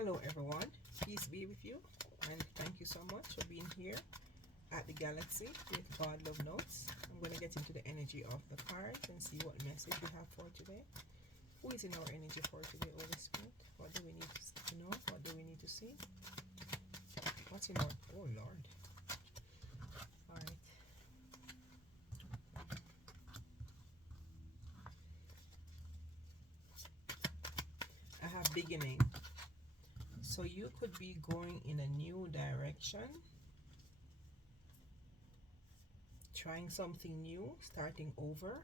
Hello everyone, peace be with you, and thank you so much for being here at the Galaxy with God Love Notes. I'm going to get into the energy of the cards and see what message we have for today. Who is in our energy for today, Holy Spirit? What do we need to know? What do we need to see? What's in our... Oh Lord. Alright. I have beginning. So you could be going in a new direction, trying something new, starting over,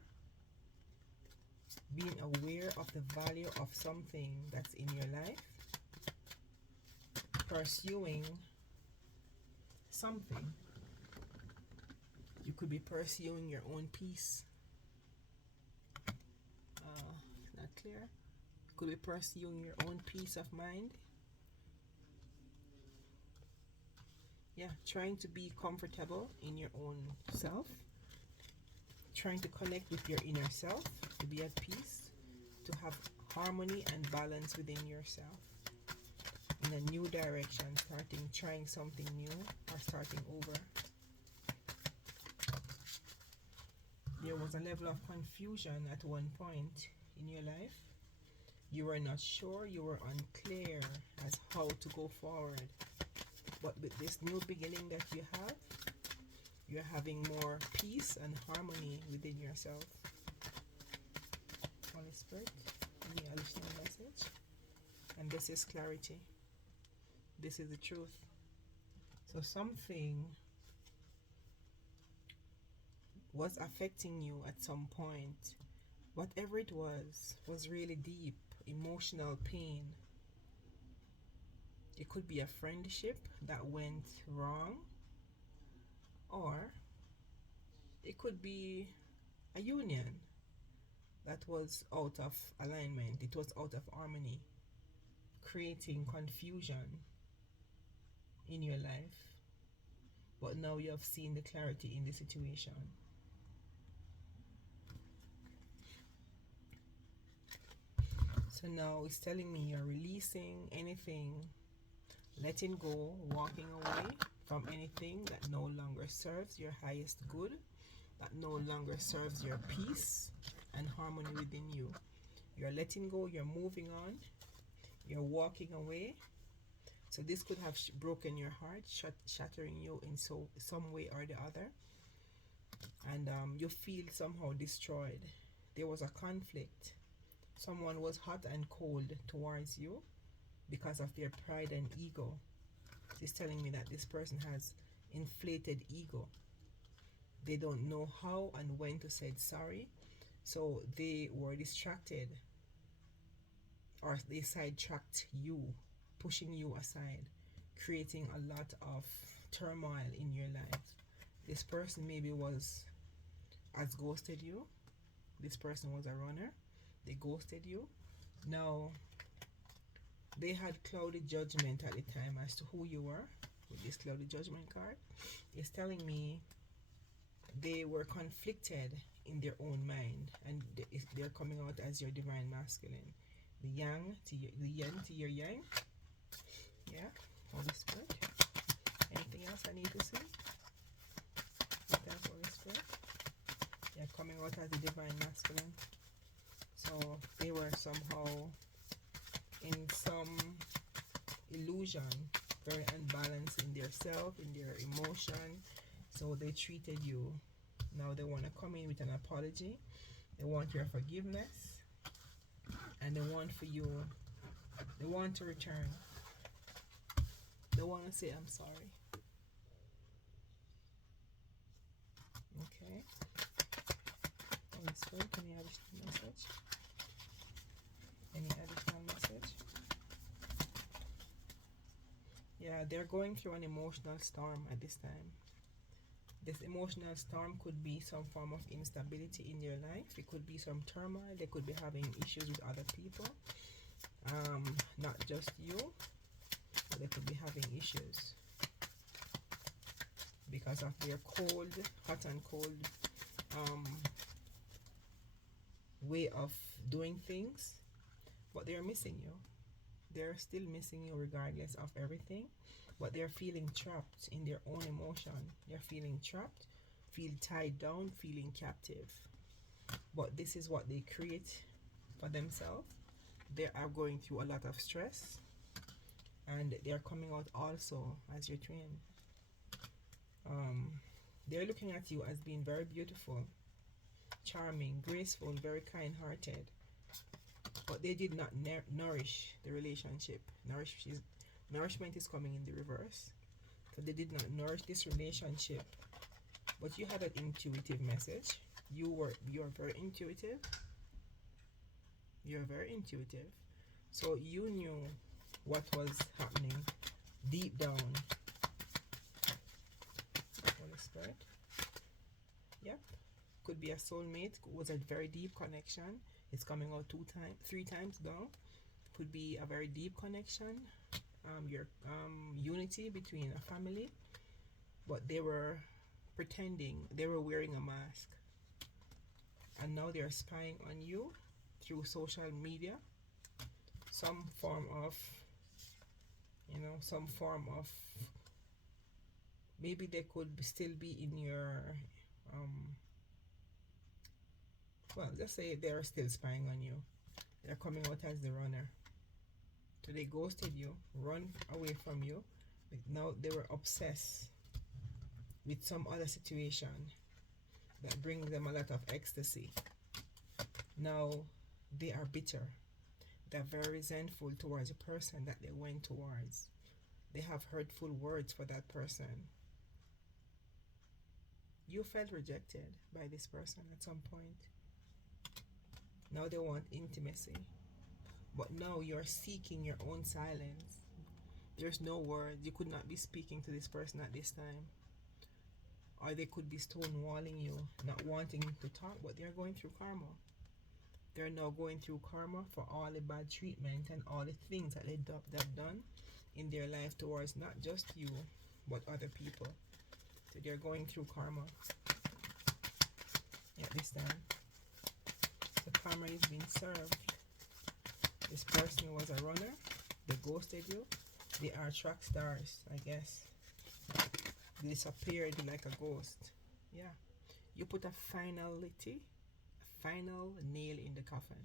being aware of the value of something that's in your life, pursuing something. You could be pursuing your own peace. Not clear. You could be pursuing your own peace of mind. Yeah, trying to be comfortable in your own self, trying to connect with your inner self, to be at peace, to have harmony and balance within yourself, in a new direction, trying something new or starting over. There was a level of confusion at one point in your life. You were not sure, you were unclear as how to go forward. But with this new beginning that you have, you're having more peace and harmony within yourself. Holy Spirit, any additional message? And this is clarity. This is the truth. So something was affecting you at some point. Whatever it was really deep, emotional pain. It could be a friendship that went wrong, or it could be a union that was out of alignment, it was out of harmony, creating confusion in your life. But now you have seen the clarity in the situation. So now it's telling me you're releasing anything, letting go, walking away from anything that no longer serves your highest good, that no longer serves your peace and harmony within you. You're letting go, you're moving on, you're walking away. So this could have broken your heart, shattering you in some way or the other. And you feel somehow destroyed. There was a conflict. Someone was hot and cold towards you because of their pride and ego. It's telling me that this person has inflated ego. They don't know how and when to say sorry, so they were distracted, or they sidetracked you, pushing you aside, creating a lot of turmoil in your life. This person maybe has ghosted you. This person was a runner. They ghosted you. Now they had cloudy judgment at the time as to who you were. With this cloudy judgment card, it's telling me they were conflicted in their own mind, and they're coming out as your divine masculine, the yang to your yang. Yeah, Holy Spirit. Anything else I need to see? That's Holy Spirit. Yeah, coming out as the divine masculine. So they were somehow in some illusion, very unbalanced in their self, in their emotion. So they treated you. Now they want to come in with an apology. They want your forgiveness, and they want to return. They want to say, I'm sorry. Okay. Holy Spirit, any additional message? Any additional message? Yeah, they're going through an emotional storm at this time. This emotional storm could be some form of instability in their life. It could be some turmoil. They could be having issues with other people. Not just you, but they could be having issues because of their hot and cold way of doing things. But they're missing you. They're still missing you regardless of everything, but they're feeling trapped in their own emotion. They're feeling trapped, feel tied down, feeling captive. But this is what they create for themselves. They are going through a lot of stress, and they're coming out also as your twin. Um, they're looking at you as being very beautiful, charming, graceful, very kind-hearted, but they did not nourish the relationship. Nourishment is coming in the reverse. So they did not nourish this relationship. But you had an intuitive message. You're very intuitive. You're very intuitive. So you knew what was happening deep down. Holy Spirit. Yep. Could be a soulmate. Was a very deep connection. It's coming out 3 times down. Could be a very deep connection. Your unity between a family, but they were pretending, they were wearing a mask, and now they're spying on you through social media. Some form of, maybe they could still be in your well, let's say they're still spying on you. They're coming out as the runner. So they ghosted you, run away from you. Now they were obsessed with some other situation that brings them a lot of ecstasy. Now they are bitter. They're very resentful towards the person that they went towards. They have hurtful words for that person. You felt rejected by this person at some point. Now they want intimacy. But now you're seeking your own silence. There's no words. You could not be speaking to this person at this time. Or they could be stonewalling you, not wanting to talk, but they're going through karma. They're now going through karma for all the bad treatment and all the things that they've done in their life towards not just you, but other people. So they're going through karma at this time. The karma is being served. This person was a runner. They ghosted you. They are track stars, I guess. They disappeared like a ghost. Yeah. You put a final nail in the coffin.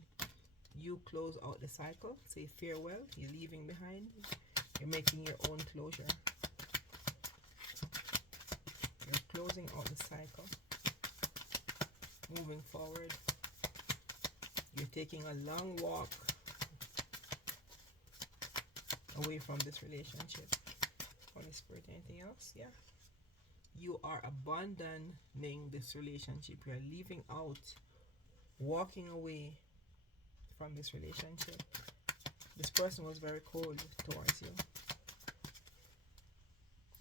You close out the cycle. Say farewell. You're leaving behind. You're making your own closure. You're closing out the cycle. Moving forward. You're taking a long walk away from this relationship. Holy Spirit, anything else? Yeah. You are abandoning this relationship. You are leaving out, walking away from this relationship. This person was very cold towards you.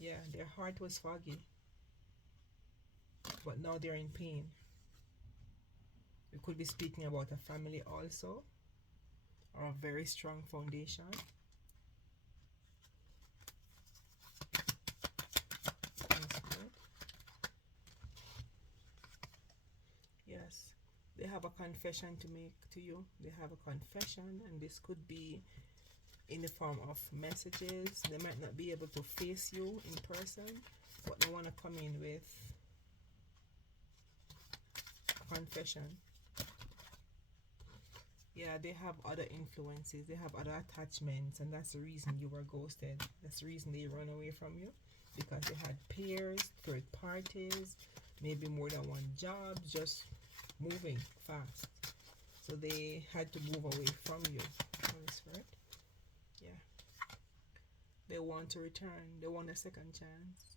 Yeah, their heart was foggy. But now they're in pain. We could be speaking about a family also, or a very strong foundation. Yes, they have a confession to make to you. They have a confession, and this could be in the form of messages. They might not be able to face you in person, but they want to come in with a confession. Yeah, they have other influences, they have other attachments, and that's the reason you were ghosted. That's the reason they run away from you, because they had peers, third parties, maybe more than one job, just moving fast. So they had to move away from you. Holy Spirit. Yeah. They want to return. They want a second chance.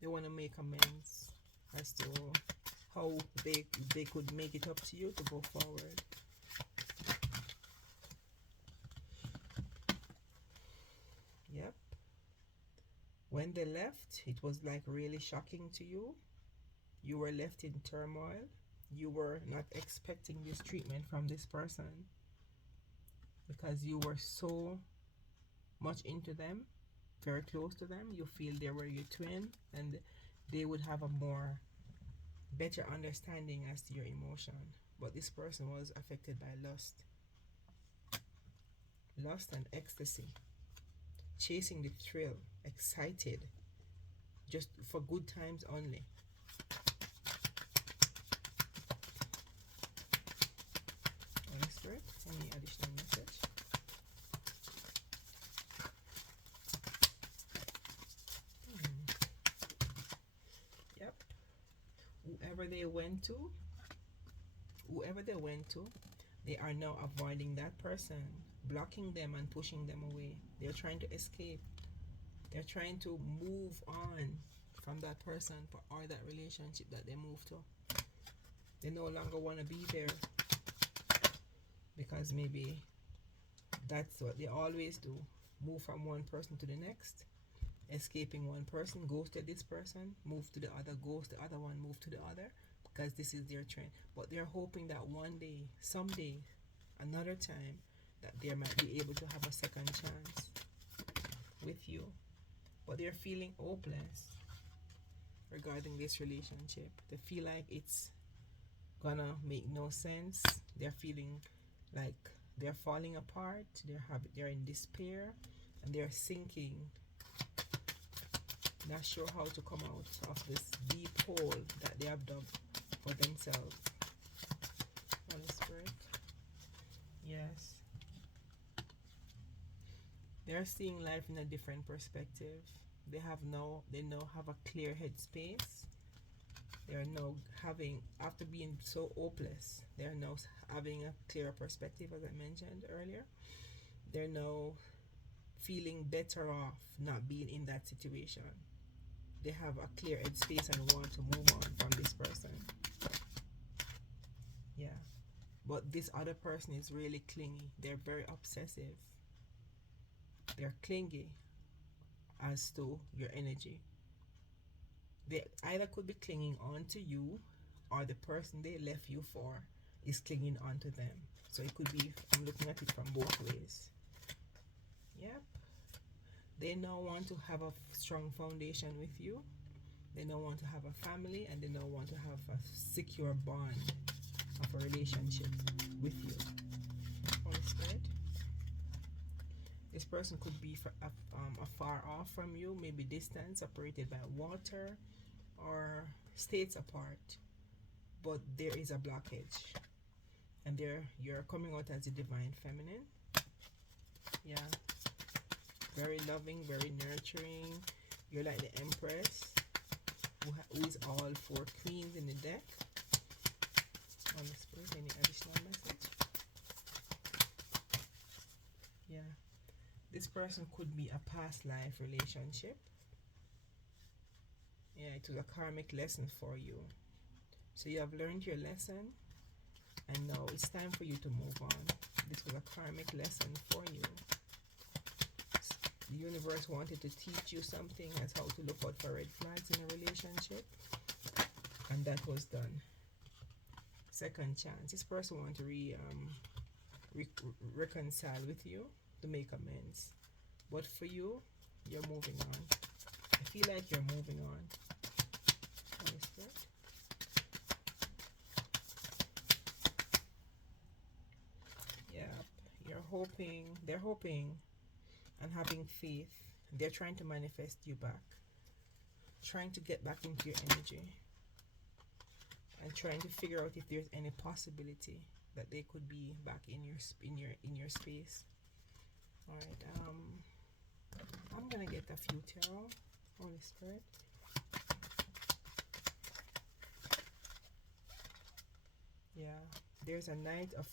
They want to make amends as to how they could make it up to you to go forward. Yep. When they left, it was like really shocking to you. You were left in turmoil. You were not expecting this treatment from this person because you were so much into them, very close to them. You feel they were your twin, and they would have a more better understanding as to your emotion. But this person was affected by lust. lust and ecstasy, chasing the thrill, excited, just for good times only. Holy Spirit, any additional message? Yep. Whoever they went to, whoever they went to, they are now avoiding that person, blocking them and pushing them away. They're trying to escape. They're trying to move on from that person or that relationship that they moved to. They no longer want to be there because maybe that's what they always do. Move from one person to the next, escaping one person, goes to this person, move to the other, goes to the other one, move to the other, because this is their trend. But they're hoping that one day, someday, another time, that they might be able to have a second chance with you. But they're feeling hopeless regarding this relationship. They feel like it's gonna make no sense. They're feeling like they're falling apart. They're in despair and they're sinking. Not sure how to come out of this deep hole that they have dug for themselves. Holy Spirit. Yes. They're seeing life in a different perspective. They now have a clear headspace. They're now having, after being so hopeless, they're now having a clearer perspective, as I mentioned earlier. They're now feeling better off not being in that situation. They have a clear headspace and want to move on from this person. Yeah. But this other person is really clingy. They're very obsessive. They're clingy as to your energy. They either could be clinging on to you, or the person they left you for is clinging on to them. So it could be, I'm looking at it from both ways. Yep. They now want to have a strong foundation with you. They now want to have a family, and they now want to have a secure bond of a relationship with you. Holy Spirit. This person could be afar off from you, maybe distant, separated by water, or states apart. But there is a blockage, and you're coming out as a divine feminine. Yeah. Very loving, very nurturing. You're like the Empress, who is all 4 queens in the deck. Holy Spirit, any additional message? Yeah. This person could be a past life relationship. Yeah, it was a karmic lesson for you. So you have learned your lesson, and now it's time for you to move on. This was a karmic lesson for you. The universe wanted to teach you something as how to look out for red flags in a relationship, and that was done. Second chance. This person wants to reconcile with you, to make amends. But for you, you're moving on. I feel like you're moving on. Holy Spirit. Yeah, they're hoping and having faith. They're trying to manifest you back, trying to get back into your energy, and trying to figure out if there's any possibility that they could be back in your space. All right. I'm gonna get a few tarot. Holy Spirit. Yeah. There's a Knight of.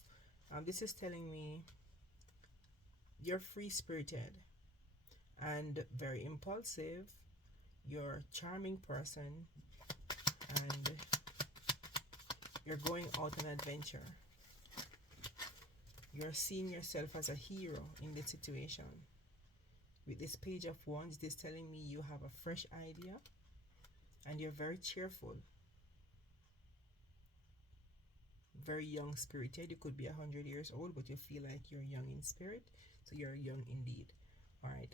This is telling me you're free-spirited and very impulsive. You're a charming person, and you're going out on adventure. You're seeing yourself as a hero in this situation. With this Page of Wands, it is telling me you have a fresh idea, and you're very cheerful. Very young spirited. You could be 100 years old, but you feel like you're young in spirit. So you're young indeed. Alright,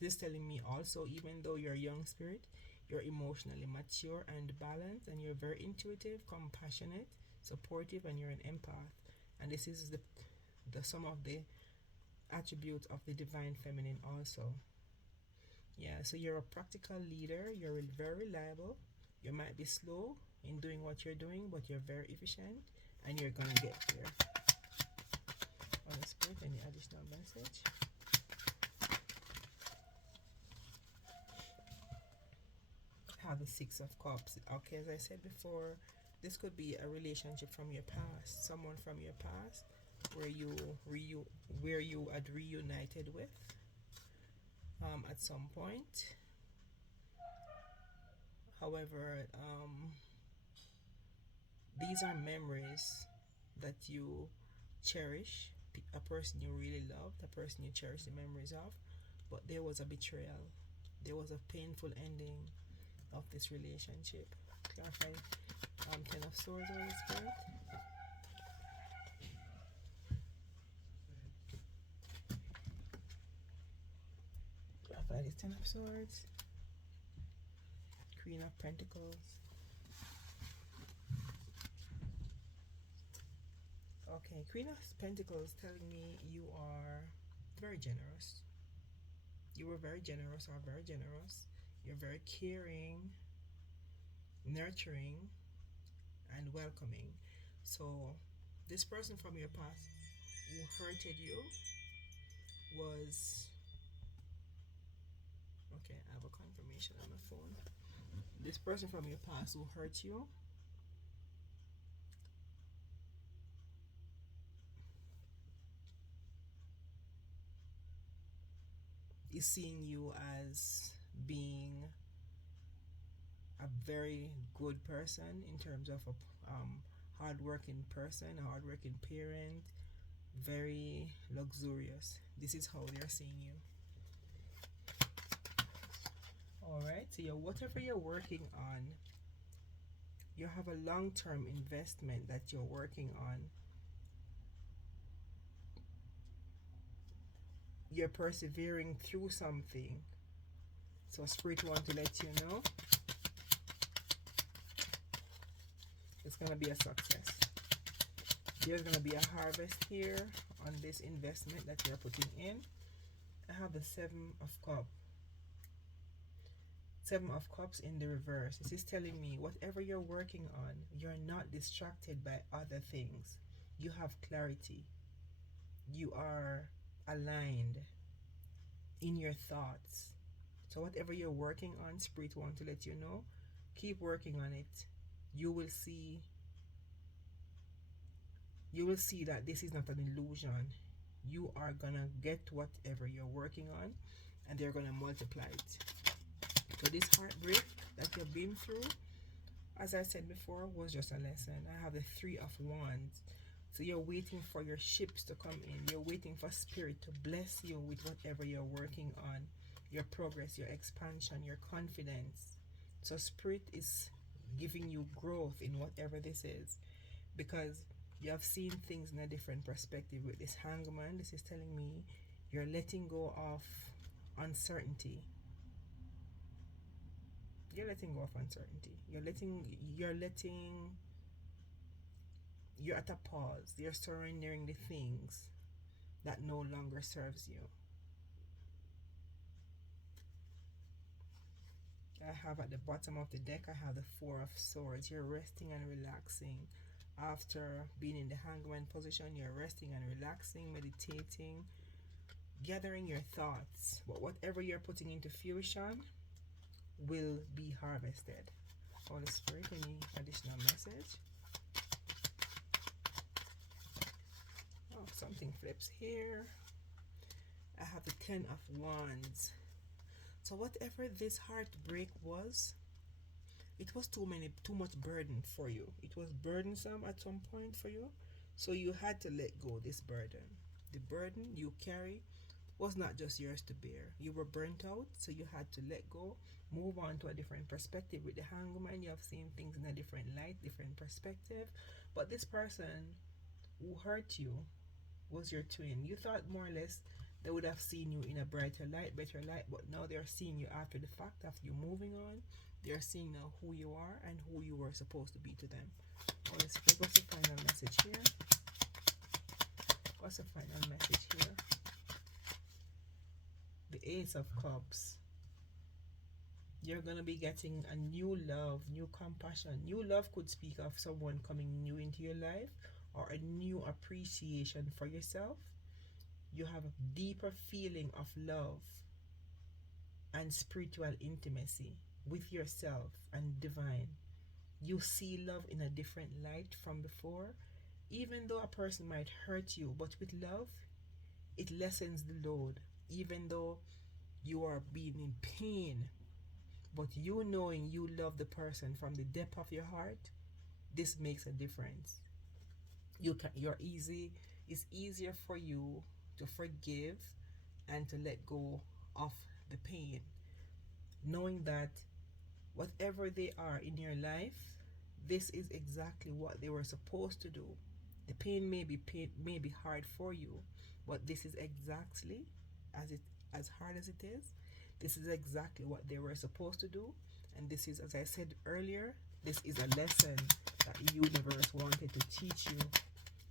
this is telling me also, even though you're a young spirit, you're emotionally mature and balanced, and you're very intuitive, compassionate, supportive, and you're an empath. And this is the some of the attribute of the divine feminine also. Yeah, so you're a practical leader, you're very reliable, you might be slow in doing what you're doing, but you're very efficient and you're gonna get there. Holy Spirit, any additional message? Have the Six of Cups. Okay, as I said before, this could be a relationship from your past, someone from your past where you had reunited with at some point. However, these are memories that you cherish, a person you really loved, a person you cherish the memories of, but there was a betrayal, there was a painful ending of this relationship. Clarify Ten of Swords, Holy Spirit. Clarify this Ten of Swords. Queen of Pentacles. Okay, Queen of Pentacles telling me you are very generous. You were very generous, are very generous. You're very caring, nurturing, and welcoming. So this person from your past who hurted you was, okay, I have a confirmation on my phone. This person from your past who hurt you is seeing you as being a very good person in terms of a hardworking person, a hardworking parent, very luxurious. This is how they're seeing you. Alright, so whatever you're working on, you have a long-term investment that you're working on. You're persevering through something. So Spirit wants to let you know it's going to be a success. There's going to be a harvest here on this investment that you're putting in. I have the Seven of Cups. Seven of Cups in the reverse. This is telling me whatever you're working on, you're not distracted by other things. You have clarity. You are aligned in your thoughts. So whatever you're working on, Spirit wants to let you know, keep working on it. You will see that this is not an illusion. You are gonna get whatever you're working on and they're gonna multiply it. So this heartbreak that you've been through, as I said before, was just a lesson. I have the Three of Wands. So you're waiting for your ships to come in. You're waiting for Spirit to bless you with whatever you're working on. Your progress, your expansion, your confidence. So Spirit is giving you growth in whatever this is. Because you have seen things in a different perspective. With this Hangman, this is telling me you're letting go of uncertainty. You're letting go of uncertainty. You're at a pause. You're surrendering the things that no longer serves you. I have at the bottom of the deck, I have the Four of Swords. You're resting and relaxing. After being in the Hangman position, you're resting and relaxing, meditating, gathering your thoughts. But whatever you're putting into fruition will be harvested. Holy Spirit, any additional message? Oh, something flips here. I have the Ten of Wands. So whatever this heartbreak was, it was too much burden for you. It was burdensome at some point for you. So you had to let go this burden. The burden you carry was not just yours to bear. You were burnt out, so you had to let go, move on to a different perspective. With the Hangman, you have seen things in a different light, different perspective. But this person who hurt you was your twin. You thought more or less they would have seen you in a brighter light, better light, but now they're seeing you after the fact, after you moving on. They're seeing now who you are and who you were supposed to be to them. Holy Spirit, what's the final message here? What's the final message here? The Ace of Cups. You're going to be getting a new love, new compassion. New love could speak of someone coming new into your life, or a new appreciation for yourself. You have a deeper feeling of love and spiritual intimacy with yourself and divine. You see love in a different light from before. Even though a person might hurt you, but with love, it lessens the load. Even though you are being in pain, but you knowing you love the person from the depth of your heart, this makes a difference. You're easy. It's easier for you to forgive and to let go of the pain, knowing that whatever they are in your life, this is exactly what they were supposed to do. The pain may be hard for you, but this is exactly as it as hard as it is. This is exactly what they were supposed to do, and this is, as I said earlier, this is a lesson that the universe wanted to teach you.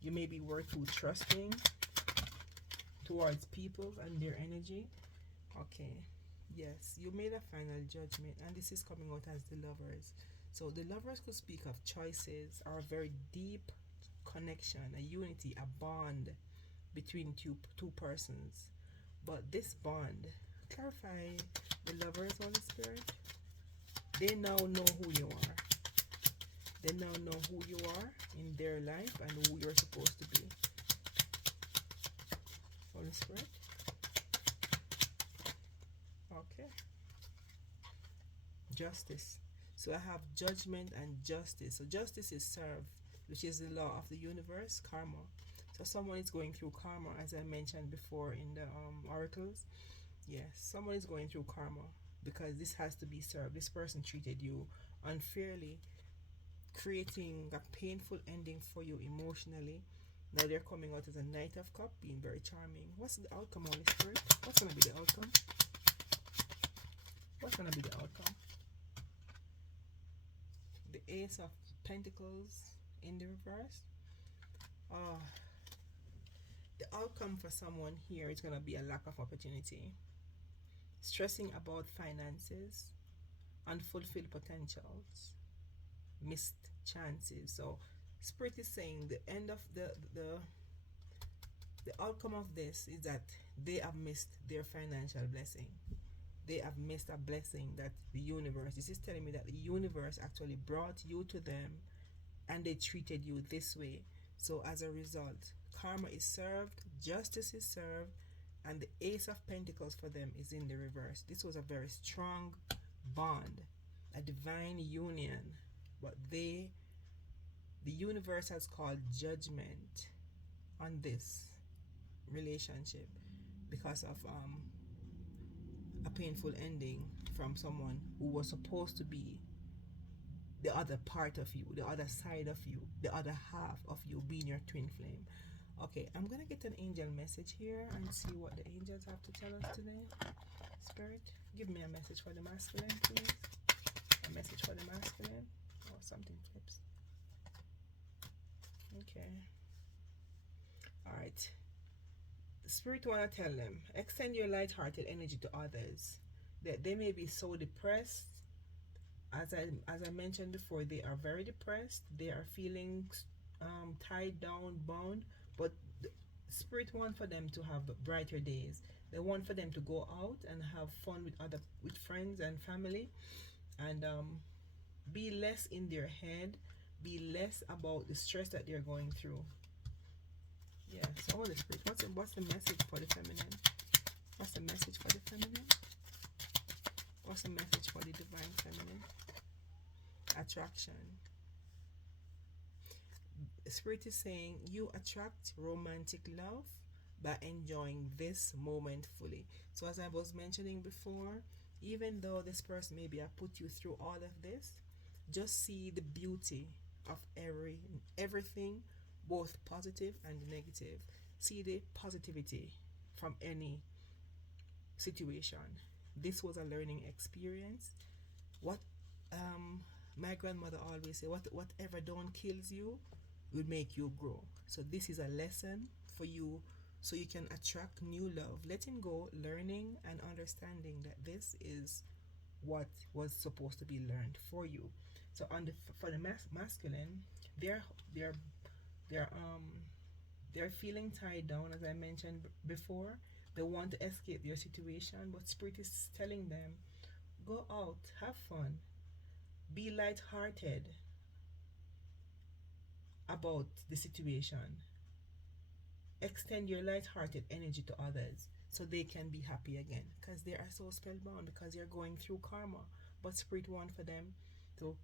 You may be were too trusting towards people and their energy. Okay, yes, you made a final judgment, and this is coming out as the Lovers. So the Lovers could speak of choices or a very deep connection, a unity, a bond between two persons. But this bond, clarify the Lovers, Holy Spirit. They now know who you are. They now know who you are in their life and who you're supposed to be. Holy Spirit. Okay. Justice. So I have judgment and justice. So justice is served, which is the law of the universe, karma. So someone is going through karma, as I mentioned before in the oracles. Yes, someone is going through karma because this has to be served. This person treated you unfairly, creating a painful ending for you emotionally. Now they're coming out as a Knight of Cups, being very charming. What's the outcome, Holy Spirit? What's going to be the outcome? What's going to be the outcome? The Ace of Pentacles in the reverse. The outcome for someone here is going to be a lack of opportunity, stressing about finances, unfulfilled potentials, missed chances. So Spirit is saying the end of the outcome of this is that they have missed their financial blessing. They have missed a blessing that the universe, this is telling me that the universe actually brought you to them and they treated you this way. So as a result, karma is served, justice is served, and the Ace of Pentacles for them is in the reverse. This was a very strong bond, a divine union, but the universe has called judgment on this relationship because of a painful ending from someone who was supposed to be the other part of you, the other side of you, the other half of you, being your twin flame. Okay, I'm gonna get an angel message here and see what the angels have to tell us today. Spirit, give me a message for the masculine, please. A message for the masculine. Or something flips. Okay. Alright. The Spirit wanna tell them, extend your light-hearted energy to others. That they may be so depressed. As I mentioned before, they are very depressed. They are feeling tied down, bound. But the Spirit wants for them to have brighter days. They want for them to go out and have fun with friends and family, and be less in their head, be less about the stress that they're going through. Yeah. So Holy Spirit, what's the message for the feminine? What's the message for the feminine? What's the message for the divine feminine? Attraction. The Spirit is saying you attract romantic love by enjoying this moment fully. So as I was mentioning before, even though this person maybe have put you through all of this, just see the beauty of everything, both positive and negative. See the positivity from any situation. This was a learning experience. What my grandmother always said, whatever don't kills you will make you grow. So this is a lesson for you so you can attract new love. Letting go, learning, and understanding that this is what was supposed to be learned for you. So on the for the masculine, they're they're they're they're feeling tied down, as I mentioned before. They want to escape their situation, but spirit is telling them, go out, have fun, be light-hearted about the situation. Extend your light-hearted energy to others so they can be happy again, because they are so spellbound, because you're going through karma. But spirit want for them to,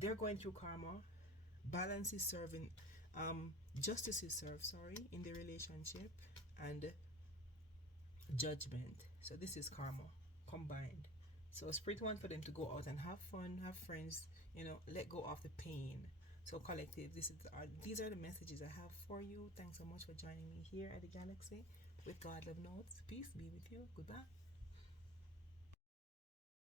they're going through karma. Balance is serving, justice is served, sorry, in the relationship, and judgment. So this is karma combined. So spirit want for them to go out and have fun, have friends, let go of the pain. So collective, these are the messages I have for you. Thanks so much for joining me here at the Galaxy with God Love Notes. Peace be with you. Goodbye.